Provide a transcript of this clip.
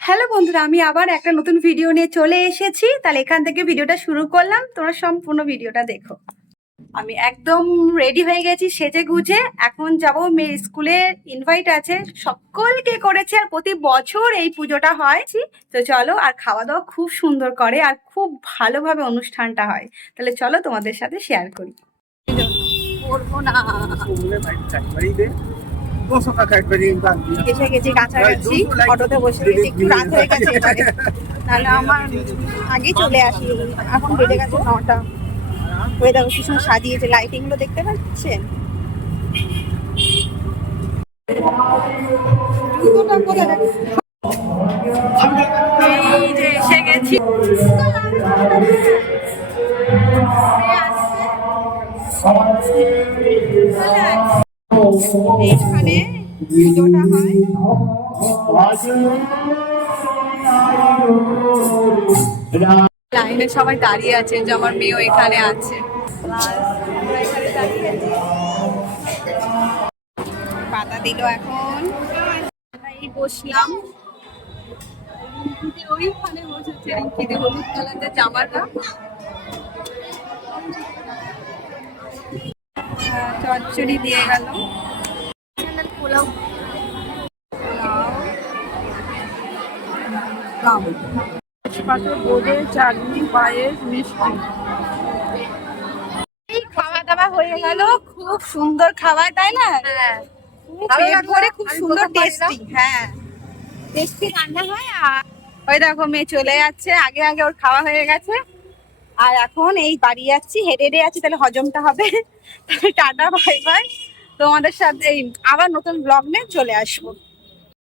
Hello বন্ধুরা, আমি আবার একটা নতুন ভিডিও নিয়ে চলে এসেছি। তাহলে এখান থেকে ভিডিওটা শুরু করলাম, তোমরা সম্পূর্ণ ভিডিওটা দেখো। আমি একদম রেডি হয়ে গেছি সেজে গুজে। এখন যাব মেয়ের স্কুলে, ইনভাইট আছে, সকলকে করেছে আর প্রতি বছর এই পুজোটা হয়। তো চলো, আর খাওয়া দাওয়া খুব সুন্দর করে আর খুব ভালোভাবে অনুষ্ঠানটা হয়। তাহলে চলো তোমাদের সাথে শেয়ার করি। করবো না, এসে গেছি কাছাকাছি, অটোতে বসে গেছি, একটু রাত হয়ে গেছে এবারে, নাহলে আমার আগে চলে আসি। এখন বেজে গেছে 9টা। ওই দেখো কি সময় সাজিয়েছে, লাইটিং গুলো দেখতে পাচ্ছেন। জুতোটা কোথায় রাখি? এই যে এসে গেছি। এইখানে পুজোটা হয়। লাইনে সবাই দাঁড়িয়ে আছে, যে আমার মেয়েও এখানে আছে। পাতা দিল, এখন এই বসলাম। ওইখানে বসেছে রিঙ্কিদি, হলুদ কালারের জামাটা। চচ্চড়ি দিয়ে গেল, পোলাও, বোঁদে, চাটনি, পায়েস, মিষ্টি। এই খাওয়া দাওয়া হয়ে গেল, খুব সুন্দর খাবার, তাই না? খুব সুন্দর টেস্টি। হ্যাঁ, টেস্টি রান্না হয়। আর ওই দেখো মেয়ে চলে যাচ্ছে, আগে আগে ওর খাওয়া হয়ে গেছে। আর এখন এই বাড়ি যাচ্ছি, হেঁটে হেঁটে যাচ্ছি, তাহলে হজমটা হবে। Tata, bye bye. তোমাদের সাথে আবার নতুন ব্লগ নিয়ে চলে আসবো।